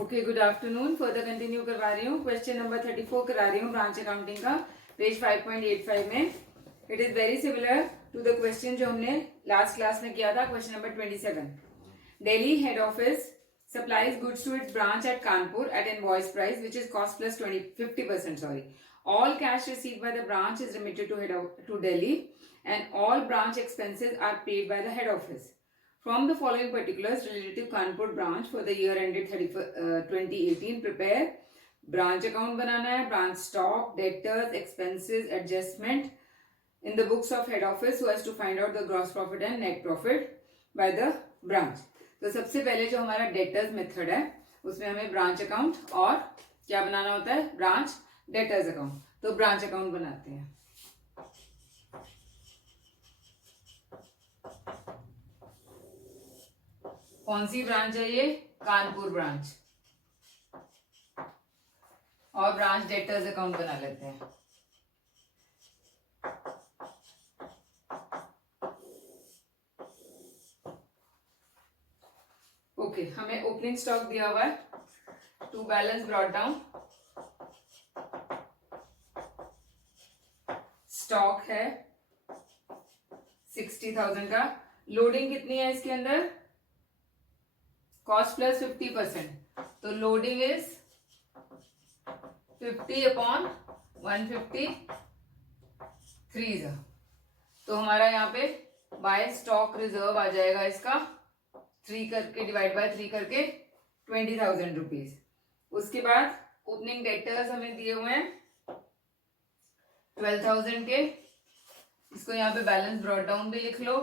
Okay, good afternoon. Further continue करवा रही हूँ। क्वेश्चन नंबर 34 करा रही हूँ ब्रांच अकाउंटिंग का, पेज 5.85 में। It is very similar to the question जो हमने लास्ट क्लास में किया था, question number 27। Delhi head office supplies goods to its branch at Kanpur at invoice price, which is cost plus 50%. Sorry, all cash received by the branch is remitted to Delhi, and all branch expenses are paid by the head office. From the following particulars related to Kanpur branch for the year ended 2018, prepare branch account banana hai, branch stock, debtors, expenses, adjustment in the books of head office so as to find out the gross profit and net profit by the branch. तो सबसे पहले जो हमारा debtors method है उसमें हमें branch account और क्या बनाना होता है, ब्रांच डेटर्स अकाउंट। तो ब्रांच अकाउंट बनाते हैं। कौन सी ब्रांच है ये? कानपुर ब्रांच। और ब्रांच डेटर्स अकाउंट बना लेते हैं। ओके, हमें ओपनिंग स्टॉक दिया हुआ है, to balance brought down. Stock है 60,000 का। लोडिंग कितनी है इसके अंदर? Cost plus 50%। तो लोडिंग इज 50/153। तो हमारा यहाँ पे बाय स्टॉक रिजर्व आ जाएगा इसका 3 करके डिवाइड बाय 3 करके 20,000 रुपीज। उसके बाद ओपनिंग डेटर्स हमें दिए हुए हैं 12,000 के। इसको यहाँ पे बैलेंस ब्रॉट डाउन भी लिख लो।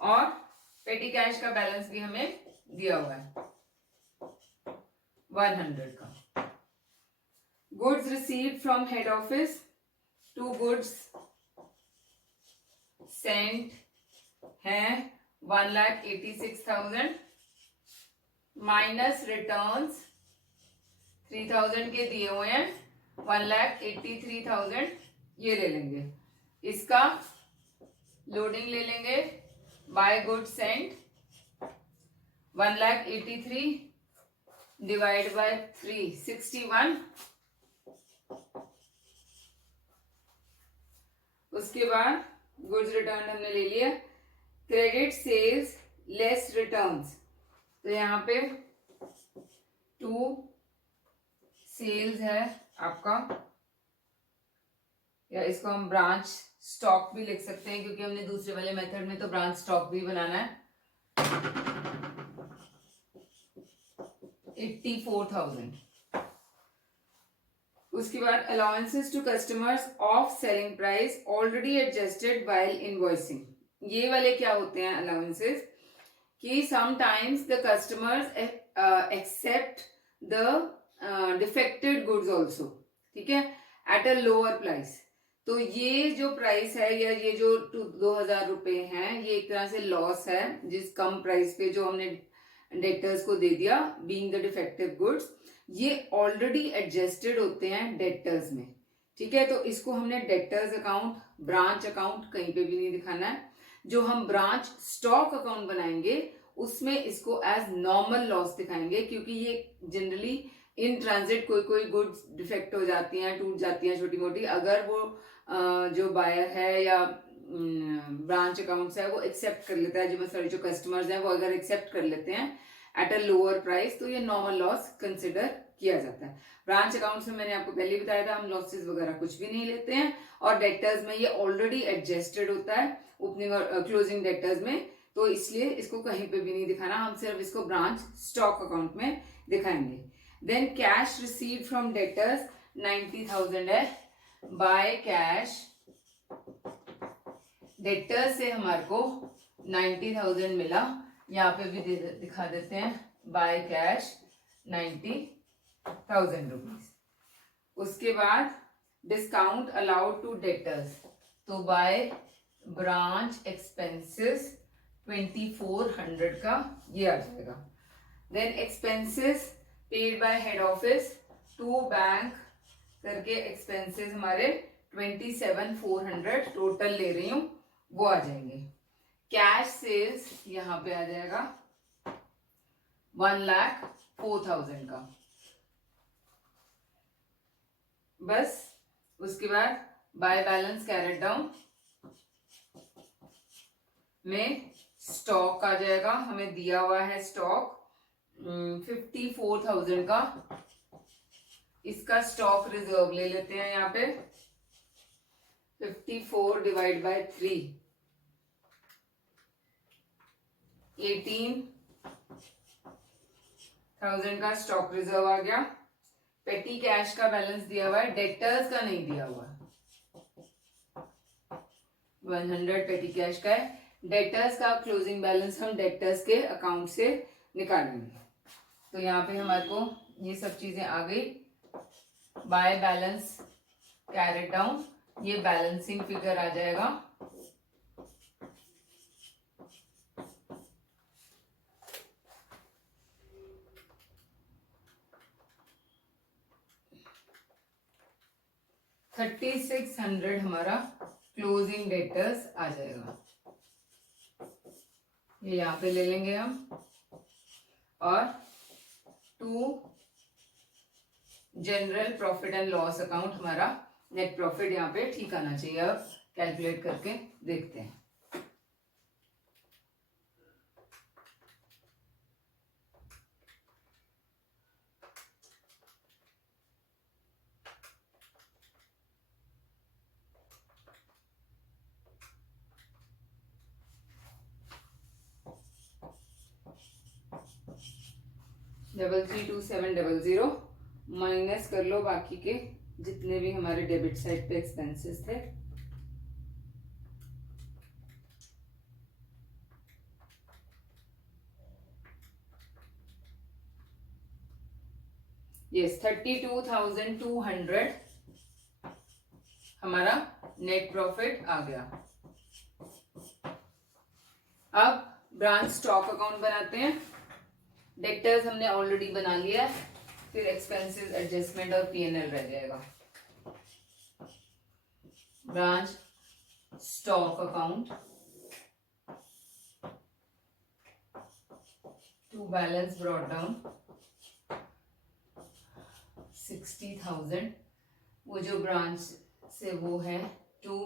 और पेटी कैश का बैलेंस भी हमें दिया हुआ है 100 का। Goods received from head office, 2 goods Saint हैं 1,86,000 माइनस रिटर्न्स 3,000 के दिए हुए हैं 1,83,000 ये ले लेंगे। इसका लोडिंग ले लेंगे by good sent 1,83,000 divide by 3 61। उसके बाद गुड्स रिटर्न हमने ले लिया। क्रेडिट सेल्स लेस रिटर्न्स, तो यहाँ पे 2 सेल्स है आपका, या इसको हम ब्रांच स्टॉक भी लिख सकते हैं क्योंकि हमने दूसरे वाले मेथड में तो ब्रांच स्टॉक भी बनाना है। 84,000। उसके बाद allowances to customers of selling price already adjusted while invoicing. ये वाले क्या होते हैं अलाउंसेस? कि sometimes the customers accept the defected goods also, ठीक है, एट अ लोअर प्राइस। तो ये जो प्राइस है या ये जो 2,000 रुपए हैं, ये एक तरह से लॉस है जिस कम प्राइस पे जो हमने डेटर्स को दे दिया बीइंग द डिफेक्टिव गुड्स। ये ऑलरेडी एडजस्टेड होते हैं डेटर्स में, ठीक है। तो इसको हमने डेटर्स अकाउंट, ब्रांच अकाउंट कहीं पे भी नहीं दिखाना है। जो हम ब्रांच स्टॉक अकाउंट बनाएंगे उसमें इसको एज नॉर्मल लॉस दिखाएंगे, क्योंकि ये जनरली इन ट्रांजिट कोई गुड्स डिफेक्ट हो जाती हैं, टूट जाती हैं छोटी मोटी। अगर वो जो बायर है या ब्रांच अकाउंट्स है वो एक्सेप्ट कर लेता है, जो कस्टमर्स हैं वो अगर एक्सेप्ट कर लेते हैं एट अ लोअर प्राइस, तो ये नॉर्मल लॉस कंसिडर किया जाता है। ब्रांच अकाउंट्स में मैंने आपको पहले ही बताया था हम लॉसेस वगैरह कुछ भी नहीं लेते हैं। और डेटर्स में ये ऑलरेडी एडजस्टेड होता है ओपनिंग और क्लोजिंग डेटर्स में, तो इसलिए इसको कहीं पे भी नहीं दिखाना, हम सिर्फ इसको ब्रांच स्टॉक अकाउंट में दिखाएंगे। Then cash received from debtors 90,000 है। बाय कैश, डेटर्स से हमारे को 90,000 मिला, यहाँ पे भी दिखा देते हैं बाय कैश 90,000 रुपीज। उसके बाद डिस्काउंट अलाउड टू डेटर्स, तो बाय ब्रांच एक्सपेंसेस 2,400 का ये आ जाएगा। Then expenses paid by head office to bank करके एक्सपेंसेस हमारे 27,400 टोटल ले रही हूँ वो आ जाएंगे। कैश सेल्स यहाँ पे आ जाएगा 1,04,000 का। बस उसके बाद बाय बैलेंस कैरेट डाउन में स्टॉक आ जाएगा, हमें दिया हुआ है स्टॉक 54,000 का। इसका स्टॉक रिजर्व ले लेते हैं यहाँ पे 54 डिवाइड बाय 3 18,000 का स्टॉक रिजर्व आ गया। पेटी कैश का बैलेंस दिया हुआ है, डेटर्स का नहीं दिया हुआ। 100 पेटी कैश का है, डेटर्स का क्लोजिंग बैलेंस हम डेटर्स के अकाउंट से निकालेंगे। तो यहाँ पे हमारे को ये सब चीजें आ गई। बाय बैलेंस कैरेट डाउन, ये बैलेंसिंग फिगर आ जाएगा। $3,600 हमारा क्लोजिंग डेटर्स आ जाएगा। ये यहाँ पे ले लेंगे हम। और 2 general profit and loss account, हमारा नेट प्रॉफिट यहाँ पे ठीक आना चाहिए। अब कैलकुलेट करके देखते हैं। डबल 32700 माइनस कर लो बाकी के जितने भी हमारे डेबिट साइड पे एक्सपेंसेस थे। यस 32,200 हमारा नेट प्रॉफिट आ गया। अब ब्रांच स्टॉक अकाउंट बनाते हैं। डेटर्स हमने ऑलरेडी बना लिया है, फिर एक्सपेंसेस एडजस्टमेंट और पीएनएल रह जाएगा। Branch stock account to balance brought down 60,000। वो जो ब्रांच से वो है टू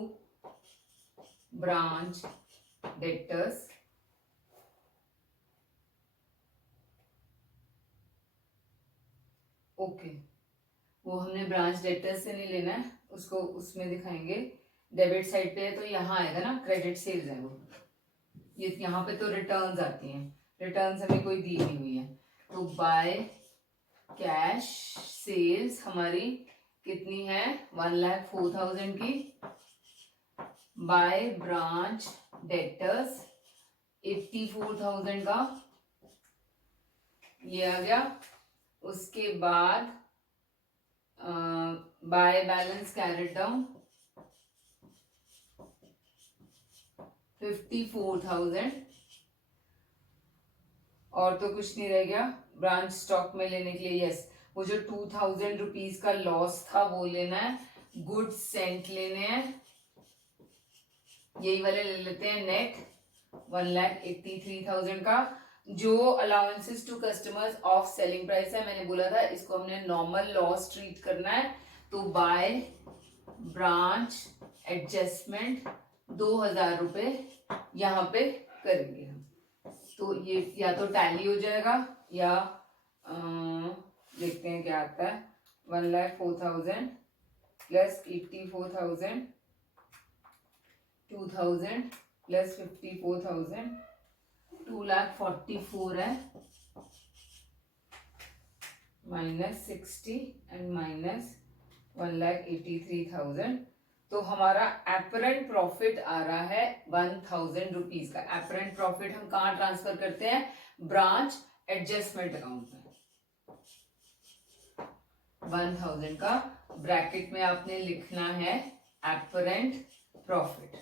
ब्रांच डेटर्स ओके। वो हमने ब्रांच डेटर्स से नहीं लेना है, उसको उसमें दिखाएंगे। डेबिट साइड पे है तो यहाँ आएगा ना, क्रेडिट सेल्स है वो। ये यहाँ पे तो रिटर्न्स आती हैं, रिटर्न्स हमें कोई दी नहीं हुई है। तो बाय कैश सेल्स हमारी कितनी है 1,04,000 की। बाय ब्रांच डेटर्स 84,000 का ये आ गया। उसके बाद बाय बैलेंस कैरेट डाउन 54,000। और तो कुछ नहीं रह गया ब्रांच स्टॉक में लेने के लिए। यस, वो जो 2,000 रुपीज का लॉस था वो लेना है। गुड्स सेंट लेने हैं, यही वाले ले लेते हैं। नेट 1,83,000 का। जो allowances to customers of selling price है, मैंने बोला था इसको हमने नॉर्मल लॉस ट्रीट करना है। तो बाय ब्रांच एडजस्टमेंट 2,000 रुपए यहाँ पे करेंगे हम। तो ये या तो टैली हो जाएगा या देखते हैं क्या आता है। 1,04,000 प्लस 84,000 2,000 प्लस 54,000 2,44,000 है माइनस 60 एंड माइनस 1,83,000। तो हमारा एपरेंट प्रॉफिट आ रहा है 1,000 रुपीज का। एपरेंट प्रॉफिट हम कहाँ ट्रांसफर करते हैं? ब्रांच एडजस्टमेंट अकाउंट में। 1,000 का ब्रैकेट में आपने लिखना है एपरेंट प्रॉफिट।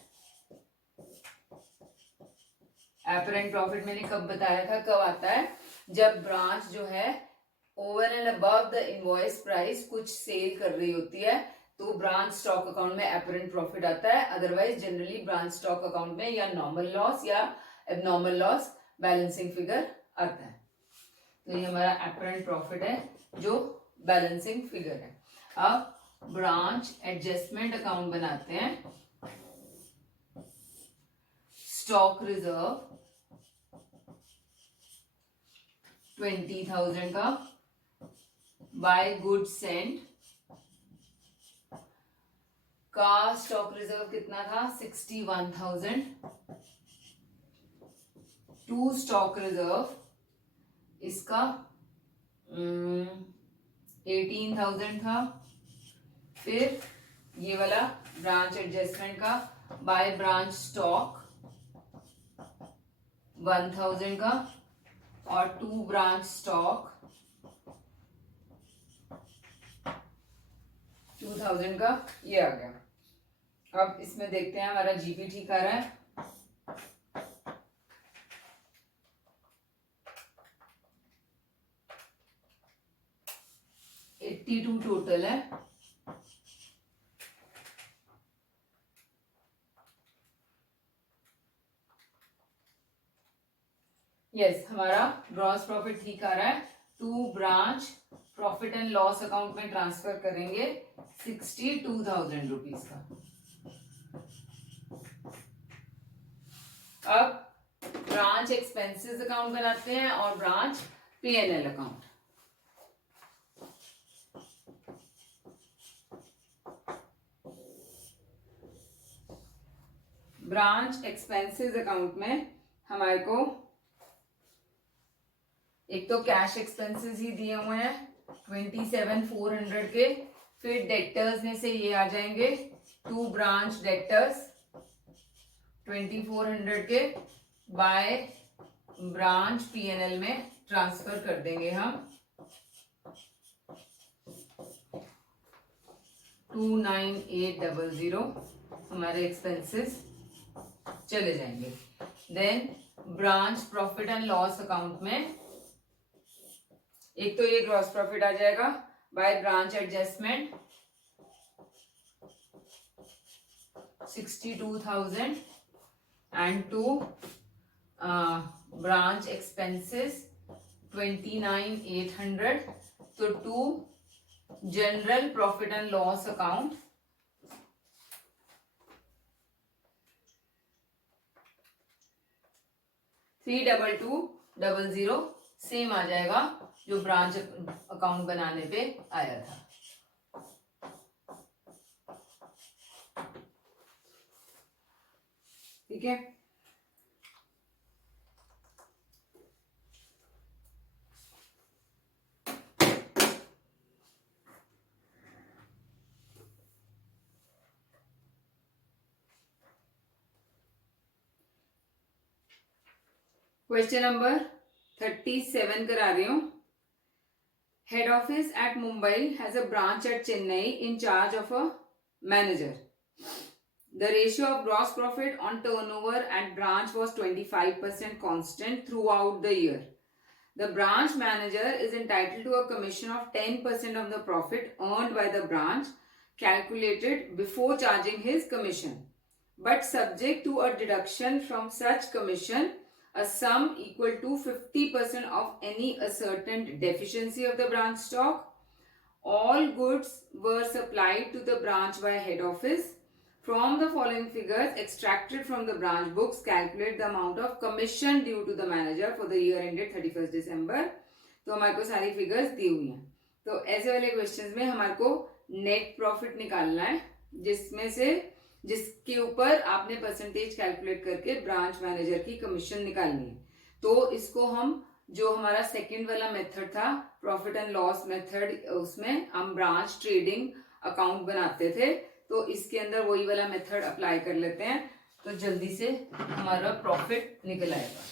एपरेंट प्रॉफिट मैंने कब बताया था, कब आता है? जब ब्रांच जो है over and above the invoice price कुछ सेल कर रही होती है, तो ब्रांच स्टॉक अकाउंट में अपरेंट प्रॉफिट आता है, otherwise generally branch stock account में या नॉर्मल लॉस या एबनॉर्मल लॉस बैलेंसिंग फिगर आता है। तो ये हमारा अपरेंट प्रॉफिट है जो बैलेंसिंग फिगर है। अब ब्रांच एडजस्टमेंट अकाउंट बनाते हैं। स्टॉक रिजर्व 20,000 का, बाय गुड्स सेंट का स्टॉक रिजर्व कितना था 61,000, टू स्टॉक रिजर्व इसका 18,000 था। फिर ये वाला ब्रांच एडजस्टमेंट का बाय ब्रांच स्टॉक 1,000 का और टू ब्रांच स्टॉक 2,000 का, ये आ गया। अब इसमें देखते हैं हमारा जीपी ठीक आ रहा है। टू टोटल है। यस, हमारा ग्रॉस प्रॉफिट ठीक आ रहा है। To branch profit and loss account में ट्रांसफर करेंगे 62,000 रुपीज का। अब ब्रांच एक्सपेंसेस अकाउंट बनाते हैं और branch PNL account. Branch expenses account में हमारे को एक तो कैश एक्सपेंसेस ही दिए हुए हैं 27,400 के। फिर डेक्टर्स में से ये आ जाएंगे टू ब्रांच डेक्टर्स 2,400 के, बाय ब्रांच पीएनएल में ट्रांसफर कर देंगे हम 29,800। हमारे एक्सपेंसेस चले जाएंगे। Then branch profit and loss account में एक तो ये ग्रॉस प्रॉफिट आ जाएगा by branch adjustment 62,000 and to branch expenses 29,800। तो to general profit and loss account 32200 same आ जाएगा जो ब्रांच अकाउंट बनाने पे आया था। ठीक है। क्वेश्चन नंबर 37 करा रही हूं। Head office at Mumbai has a branch at Chennai in charge of a manager. The ratio of gross profit on turnover at branch was 25% constant throughout the year. The branch manager is entitled to a commission of 10% of the profit earned by the branch calculated before charging his commission, but subject to a deduction from such commission a sum equal to 50% of any ascertained deficiency of the branch stock. All goods were supplied to the branch by head office. From the following figures extracted from the branch books, calculate the amount of commission due to the manager for the year ended 31st December. तो हमारे को सारी figures दी हुई हैं। तो ऐसे वाले questions में हमारे को नेट प्रॉफिट निकालना है, जिसमें से जिसके ऊपर आपने परसेंटेज कैलकुलेट करके ब्रांच मैनेजर की कमीशन निकालनी है। तो इसको हम जो हमारा सेकंड वाला मेथड था प्रॉफिट एंड लॉस मेथड, उसमें हम ब्रांच ट्रेडिंग अकाउंट बनाते थे, तो इसके अंदर वही वाला मेथड अप्लाई कर लेते हैं, तो जल्दी से हमारा प्रॉफिट निकल आएगा।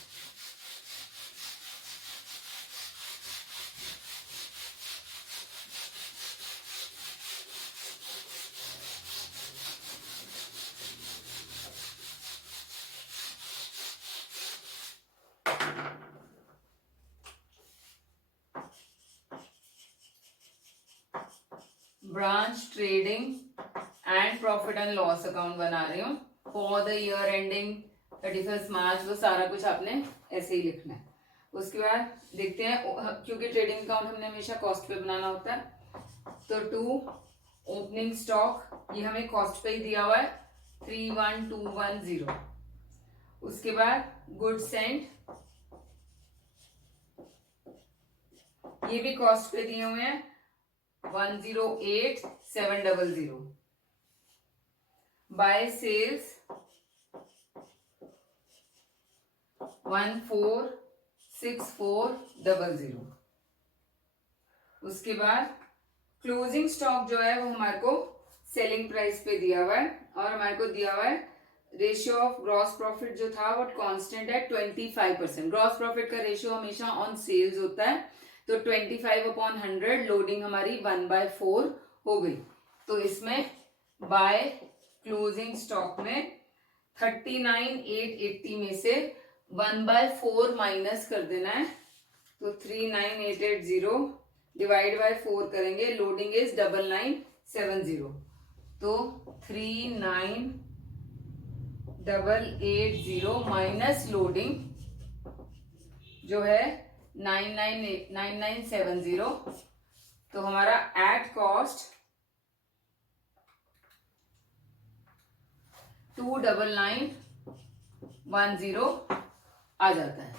Branch trading and profit and loss account बना रही हूँ फॉर द ईयर एंडिंग 31 मार्च, वो सारा कुछ आपने ऐसे ही लिखना है। उसके बाद देखते हैं, क्योंकि ट्रेडिंग अकाउंट हमने हमेशा कॉस्ट पे बनाना होता है, तो टू ओपनिंग स्टॉक, ये हमें कॉस्ट पे ही दिया हुआ है 31210। उसके बाद गुड्स एंड, ये भी कॉस्ट पे दिए हुए हैं 108700। By sales 146400। उसके बाद क्लोजिंग स्टॉक जो है वो हमारे को सेलिंग प्राइस पे दिया हुआ है, और हमारे को दिया हुआ है रेशियो ऑफ ग्रॉस प्रॉफिट जो था वो कांस्टेंट है 25%। ग्रॉस प्रॉफिट का रेशियो हमेशा ऑन सेल्स होता है, तो 25/100 लोडिंग हमारी 1/4 हो गई। तो इसमें बाय क्लोजिंग स्टॉक में 39,880 में से 1/4 माइनस कर देना है, तो 39,880 डिवाइड बाय 4 करेंगे, लोडिंग इज 9970, तो 39,880 माइनस लोडिंग जो है 9970, तो हमारा एट कॉस्ट 29910 आ जाता है।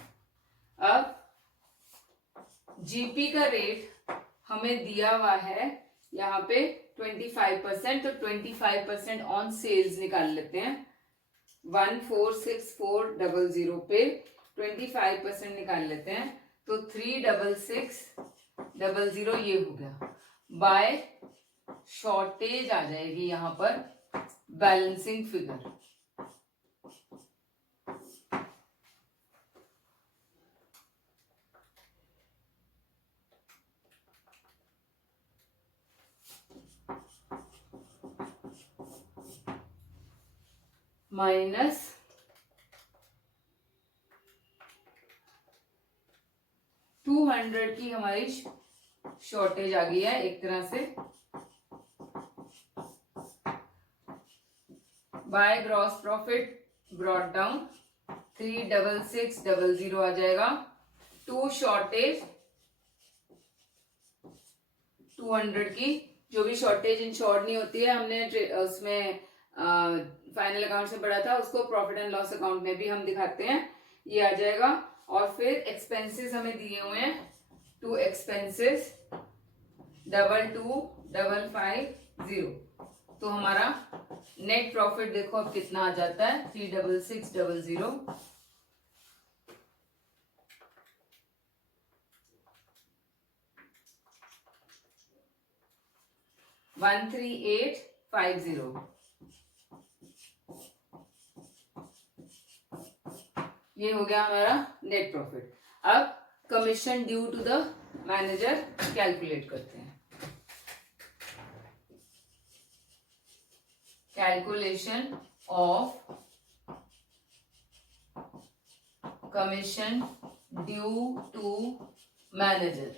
अब जीपी का रेट हमें दिया हुआ है यहाँ पे 25%, तो 25% ऑन सेल्स निकाल लेते हैं। 146400 पे 25% निकाल लेते हैं, तो 36600 ये हो गया। बाय शॉर्टेज आ जाएगी यहाँ पर बैलेंसिंग फिगर, माइनस 200 की हमारी शॉर्टेज आ गई है एक तरह से। By gross profit brought down 36600 आ जाएगा। टू शॉर्टेज 200 की, जो भी शॉर्टेज इंश्योर्ड नहीं होती है, हमने उसमें फाइनल अकाउंट से पढ़ा था, उसको प्रॉफिट एंड लॉस अकाउंट में भी हम दिखाते हैं, ये आ जाएगा। और फिर एक्सपेंसेस हमें दिए हुए हैं, टू एक्सपेंसेस 22550, तो हमारा नेट प्रॉफिट देखो अब कितना आ जाता है 36600। 13850, ये हो गया हमारा नेट प्रॉफिट। अब commission due to the manager calculate करते हैं। Calculation of commission due to manager.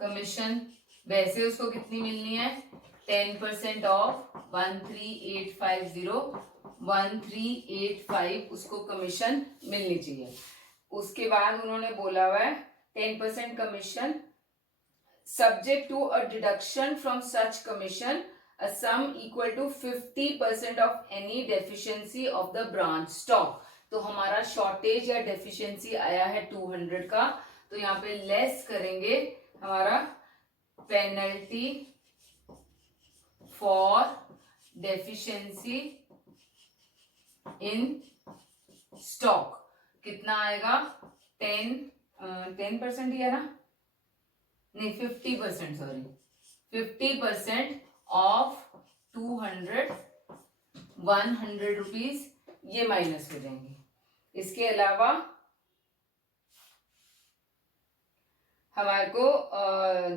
Commission वैसे उसको कितनी मिलनी है, 10% ऑफ 13850, 1385 उसको कमीशन मिलनी चाहिए। उसके बाद उन्होंने बोला हुआ है 10% commission subject to a deduction from such commission a sum equal to 50% of any deficiency of the branch stock. तो हमारा शॉर्टेज या डेफिशिएंसी आया है 200 का, तो यहाँ पे लेस करेंगे हमारा penalty for deficiency in stock, कितना आएगा 10% ही है ना, नहीं 50%, सॉरी 50% ऑफ 200 100 रुपीज, ये माइनस हो जाएंगे। इसके अलावा हमारे को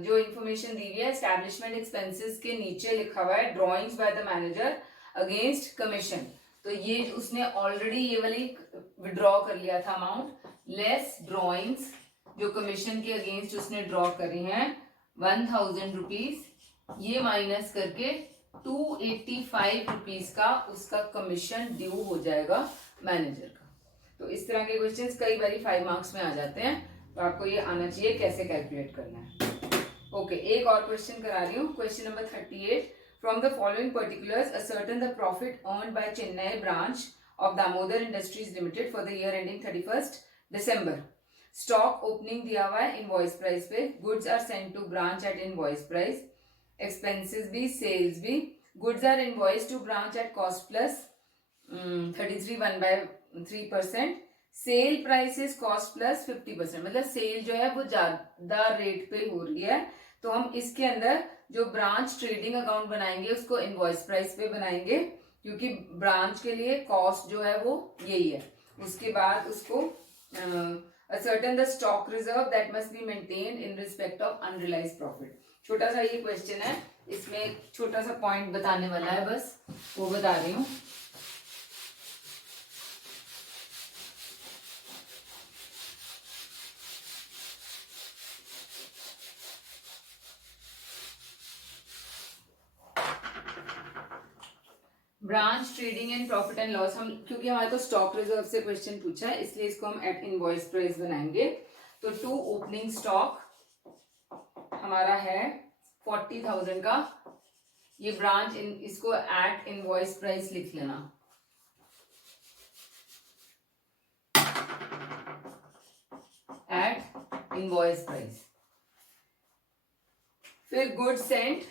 जो इंफॉर्मेशन दी हुई है एस्टैब्लिशमेंट एक्सपेंसेस के नीचे लिखा हुआ है drawings by the manager against commission, तो ये उसने ऑलरेडी ये वाली विड्रॉ कर लिया था अमाउंट, लेस ड्रॉइंग्स जो कमीशन के अगेंस्ट उसने ड्रॉ करे हैं 1000 रुपीज, ये माइनस करके 285 रुपीज का उसका कमीशन ड्यू हो जाएगा मैनेजर का। तो इस तरह के क्वेश्चंस कई बार 5 मार्क्स में आ जाते हैं, तो आपको ये आना चाहिए कैसे कैलकुलेट करना है। ओके, एक और क्वेश्चन करा रही हूँ। Question number 38, from the following particulars ascertain the profit earned by Chennai branch of Damodar industries limited for the year ending 31 December. Stock opening दिया हुआ है इनवॉइस प्राइस पे, goods are sent to branch at invoice price, expenses भी, sales भी, goods are invoice to branch at cost plus 33 1/3%, sale price is cost plus 50%, मतलब cell जो है वो ज्यादा रेट पे हो रही है, तो हम इसके अंदर जो ब्रांच ट्रेडिंग अकाउंट बनाएंगे उसको इनवॉइस प्राइस पे बनाएंगे, क्योंकि ब्रांच के लिए कॉस्ट जो है वो यही है। उसके बाद उसको ascertain the stock reserve that must be maintained in respect of unrealized profit। छोटा सा ये क्वेश्चन है, इसमें छोटा सा पॉइंट बताने वाला है, बस वो बता रही हूँ। Branch trading and profit and loss, हम क्योंकि हमारे को स्टॉक रिजर्व से क्वेश्चन पूछा है इसलिए इसको हम एट इनवॉइस प्राइस बनाएंगे। तो टू ओपनिंग स्टॉक हमारा है 40,000 का, ये ब्रांच इसको एट इनवॉइस प्राइस लिख लेना। At invoice price. फिर गुड सेंट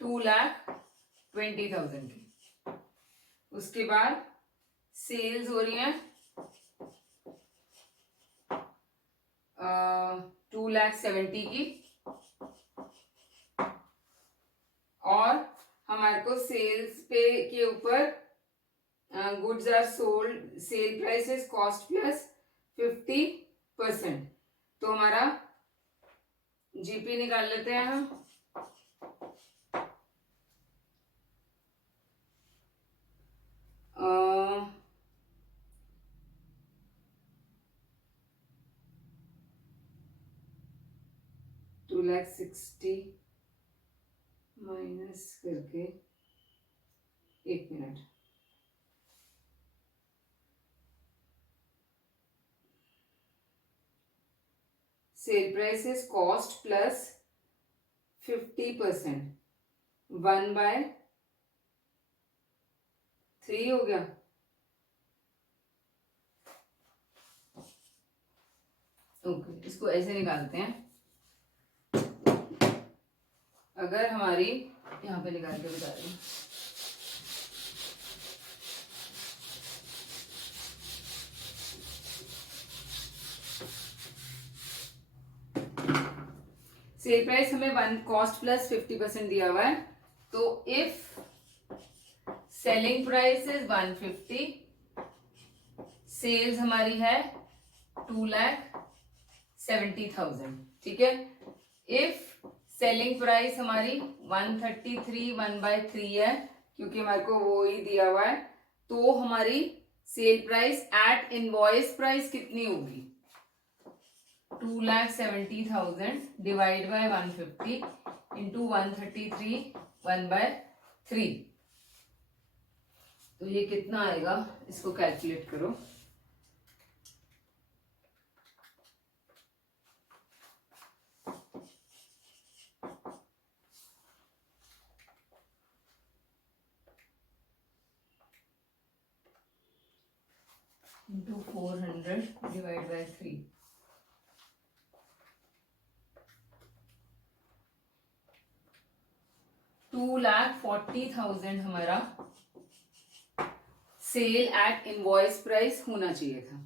2,20,000 की। उसके बाद सेल्स हो रही है 2,70,000 की, और हमारे को सेल्स पे के ऊपर goods are sold, sale price is cost plus 50%, तो हमारा जीपी निकाल लेते हैं हम। $2,60,000 माइनस करके, एक minute, cell price is cost plus 50%, 1/3 हो गया। ओके, इसको ऐसे निकालते हैं। अगर हमारी, यहाँ पे निकाल के बता रही हूँ, सेल प्राइस हमें 1 कॉस्ट प्लस 50% दिया हुआ है, तो if selling price is 150, sales हमारी है 2,70,000, ठीक है। इफ सेलिंग प्राइस हमारी 133 1/3 है, क्योंकि हमारे को वो ही दिया हुआ है, तो हमारी sale price at invoice price कितनी होगी? 2,70,000 डिवाइड बाय 150 इंटू 133 1/3, तो ये कितना आएगा, इसको कैलकुलेट करो। into 400 divided by 3, 2,40,000 हमारा सेल एट इनवॉइस प्राइस होना चाहिए था।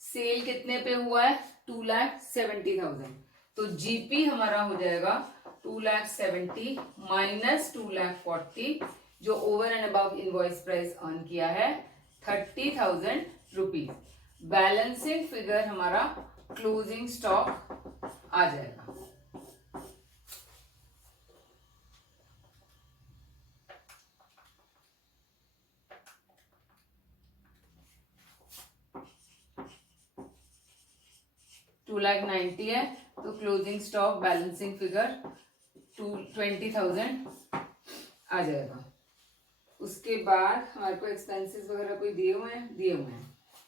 सेल कितने पे हुआ है? 2,70,000, तो जीपी हमारा हो जाएगा 2,70,000 माइनस 2,40,000, जो over and above invoice price earn किया है 30,000 रुपीज। बैलेंसिंग फिगर हमारा क्लोजिंग स्टॉक आ जाएगा। 2,90,000 है, तो क्लोजिंग स्टॉक बैलेंसिंग फिगर 20,000 आ जाएगा। उसके बाद हमारे को एक्सपेंसेस वगैरह कोई दिए हुए हैं,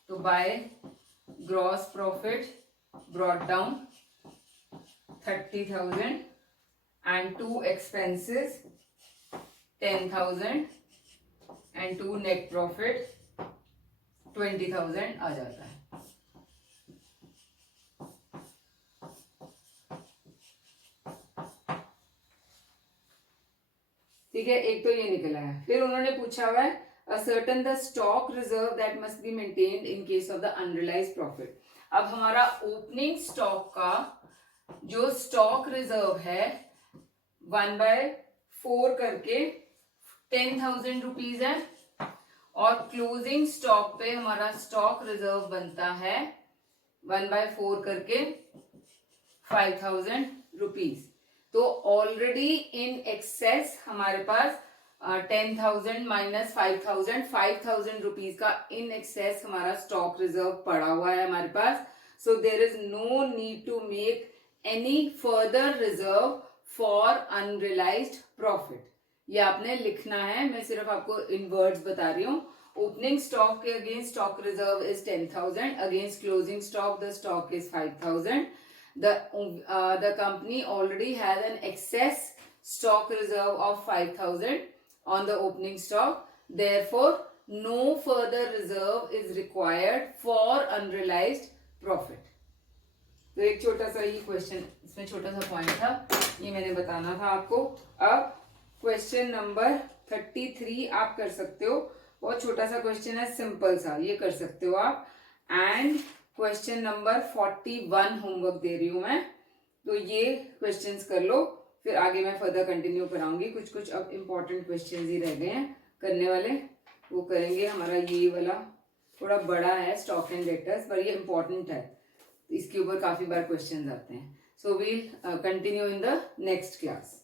तो bye gross profit brought down 30,000 and 2 expenses 10,000 and 2 net profit 20,000 आ जाता है। ठीक है, एक तो ये निकला है। फिर उन्होंने पूछा हुआ है ascertain the stock reserve that must be maintained in case of the unrealized profit। अब हमारा ओपनिंग स्टॉक का जो स्टॉक रिजर्व है 1/4 करके 10,000 रुपीज है, और क्लोजिंग स्टॉक पे हमारा स्टॉक रिजर्व बनता है 1/4 करके 5,000 रुपीज। तो ऑलरेडी इन एक्सेस हमारे पास 10,000 माइनस 5,000 रुपीज का इन एक्सेस हमारा स्टॉक रिजर्व पड़ा हुआ है हमारे पास। So there is no need to make any further reserve for unrealised profit. ये आपने लिखना है, मैं सिर्फ आपको इन वर्ड्स बता रही हूँ। ओपनिंग स्टॉक के against stock reserve is 10,000, against closing stock the stock is 5,000। The company already has an excess stock reserve of 5,000 on the opening stock. Therefore, no further reserve is required for unrealized profit. तो एक छोटा सा ये question, इसमें छोटा सा point था, ये मैंने बताना था आपको। अब क्वेश्चन नंबर 33 आप कर सकते हो, बहुत छोटा सा क्वेश्चन है, सिंपल सा, ये कर सकते हो आप। एंड क्वेश्चन नंबर 41 होमवर्क दे रही हूं मैं, तो ये क्वेश्चंस कर लो, फिर आगे मैं फर्दर कंटिन्यू कराऊंगी। कुछ कुछ अब इम्पोर्टेंट क्वेश्चंस ही रह गए हैं करने वाले, वो करेंगे। हमारा ये वाला थोड़ा बड़ा है, स्टॉक एंड डेटर्स, पर ये इम्पोर्टेंट है, इसके ऊपर काफी बार क्वेश्चंस आते हैं। So we'll continue in the next class.